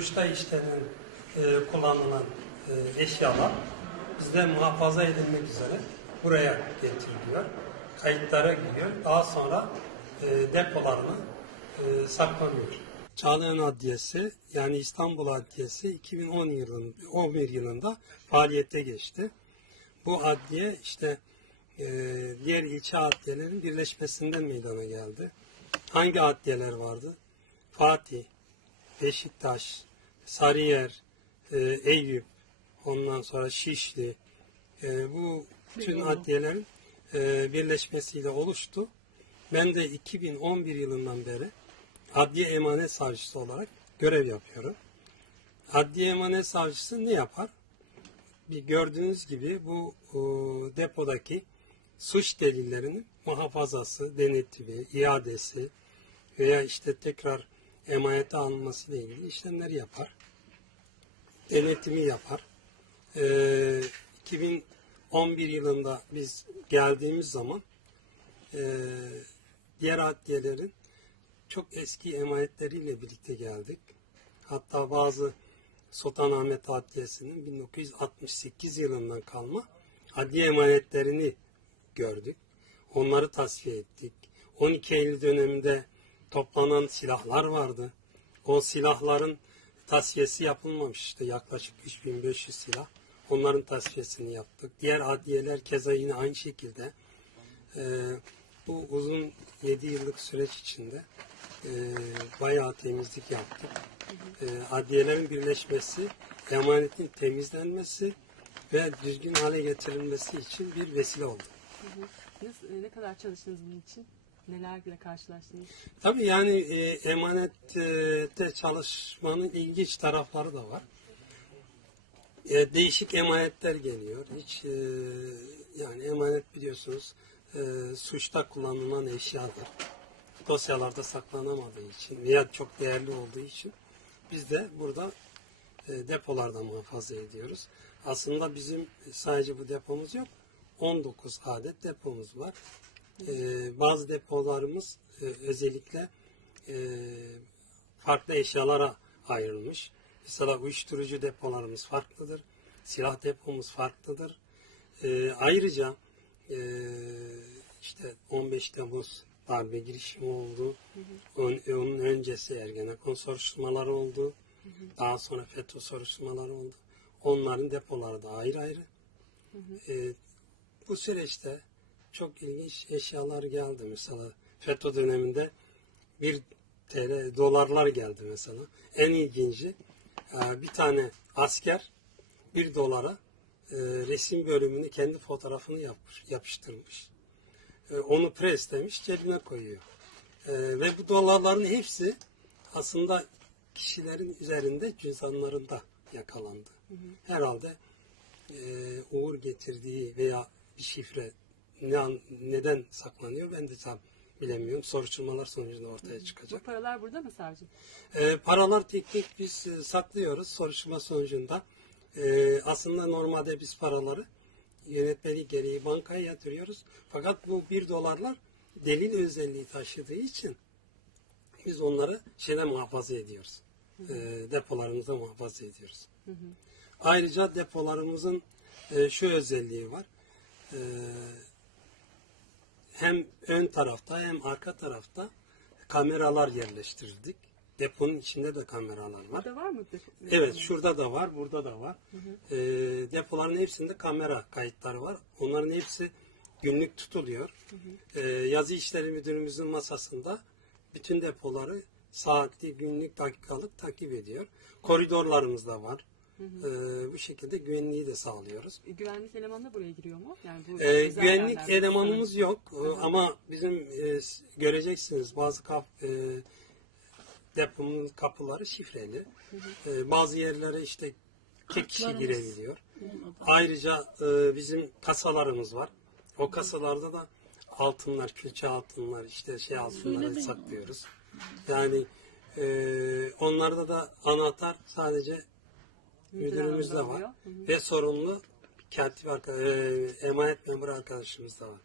Duşta işlenen, e, kullanılan e, eşyalar bizde muhafaza edilmek üzere buraya getiriliyor. Kayıtlara giriyor. Daha sonra e, depolarına e, saklanıyor. Çağlayan Adliyesi yani İstanbul Adliyesi 2010 yılında, 11 yılında faaliyete geçti. Bu adliye işte e, diğer ilçe adliyelerin birleşmesinden meydana geldi. Hangi adliyeler vardı? Fatih, Beşiktaş, Sarıyer, e, Eyüp, ondan sonra Şişli, e, bu tüm adliyelerin e, birleşmesiyle oluştu. Ben de 2011 yılından beri adliye emanet savcısı olarak görev yapıyorum. Adliye emanet savcısı ne yapar? Bir gördüğünüz gibi bu e, depodaki suç delillerinin muhafazası, denetimi, iadesi veya işte tekrar emanete alınması ile ilgili işlemleri yapar. Denetimi yapar. Ee, 2011 yılında biz geldiğimiz zaman e, diğer adliyelerin çok eski emanetleriyle birlikte geldik. Hatta bazı Sultanahmet Adliyesi'nin 1968 yılından kalma adliye emanetlerini gördük. Onları tasfiye ettik. 12 Eylül döneminde toplanan silahlar vardı. O silahların tasfiyesi yapılmamıştı. Yaklaşık 3500 silah. Onların tasfiyesini yaptık. Diğer adliyeler keza yine aynı şekilde. Ee, bu uzun 7 yıllık süreç içinde e, bayağı temizlik yaptık. E, adliyelerin birleşmesi, emanetin temizlenmesi ve düzgün hale getirilmesi için bir vesile oldu. Nasıl, e, ne kadar çalıştınız bunun için? Nelerle karşılaştınız? Tabii yani e, emanette çalışmanın ilginç tarafları da var. E, değişik emanetler geliyor. Hiç e, yani emanet biliyorsunuz e, suçta kullanılan eşyadır. Dosyalarda saklanamadığı için veya çok değerli olduğu için biz de burada e, depolarda muhafaza ediyoruz. Aslında bizim sadece bu depomuz yok. 19 adet depomuz var. Ee, bazı depolarımız e, özellikle e, farklı eşyalara ayrılmış. Mesela uyuşturucu depolarımız farklıdır. Silah depomuz farklıdır. Ee, ayrıca e, işte 15 Temmuz darbe girişimi oldu. Onun, onun öncesi Ergenekon soruşturmaları oldu. Daha sonra FETÖ soruşturmaları oldu. Onların depoları da ayrı ayrı. Ee, bu süreçte çok ilginç eşyalar geldi mesela. FETÖ döneminde bir TL dolarlar geldi mesela. En ilginci e, bir tane asker bir dolara e, resim bölümünü kendi fotoğrafını yapmış, yapıştırmış. E, Onu preslemiş cebine koyuyor. Ve bu dolarların hepsi aslında kişilerin üzerinde cüzdanlarında yakalandı. Herhalde e, uğur getirdiği veya bir şifre ne an- neden saklanıyor ben de tam bilemiyorum. Soruşturmalar sonucunda ortaya Bu çıkacak. paralar burada mı savcım? E, paralar tek tek biz e, saklıyoruz soruşturma sonucunda. E, aslında normalde biz paraları yönetmeliği gereği bankaya yatırıyoruz. Fakat bu bir dolarlar delil özelliği taşıdığı için biz onları şeyde muhafaza ediyoruz. E, depolarımızda muhafaza ediyoruz. Ayrıca depolarımızın e, şu özelliği var. E, hem ön tarafta hem arka tarafta kameralar yerleştirdik. Deponun içinde de kameralar var. Burada var mı? Evet, şurada da var, burada da var. E, depoların hepsinde kamera kayıtları var. Onların hepsi günlük tutuluyor. E, yazı işleri müdürümüzün masasında bütün depoları saatli, günlük, dakikalık takip ediyor. Koridorlarımız da var. E, bu şekilde güvenliği de sağlıyoruz. E, Güvenlik elemanı da buraya giriyor mu? Yani bu Ee, özel güvenlik elemanımız yok Ee, ama bizim e, göreceksiniz bazı kap, e, depomun kapıları şifreli. Ee, bazı yerlere işte tek kişi girebiliyor. Ayrıca e, bizim kasalarımız var. O kasalarda da altınlar, külçe altınlar, işte şey altınları saklıyoruz. Yani e, onlarda da anahtar sadece müdürümüzde var. alıyor. Hı hı. Ve sorumlu katip arka, e, emanet memuru arkadaşımız da var.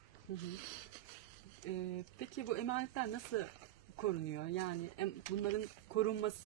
E, peki bu emanetler nasıl korunuyor? Yani em- bunların korunması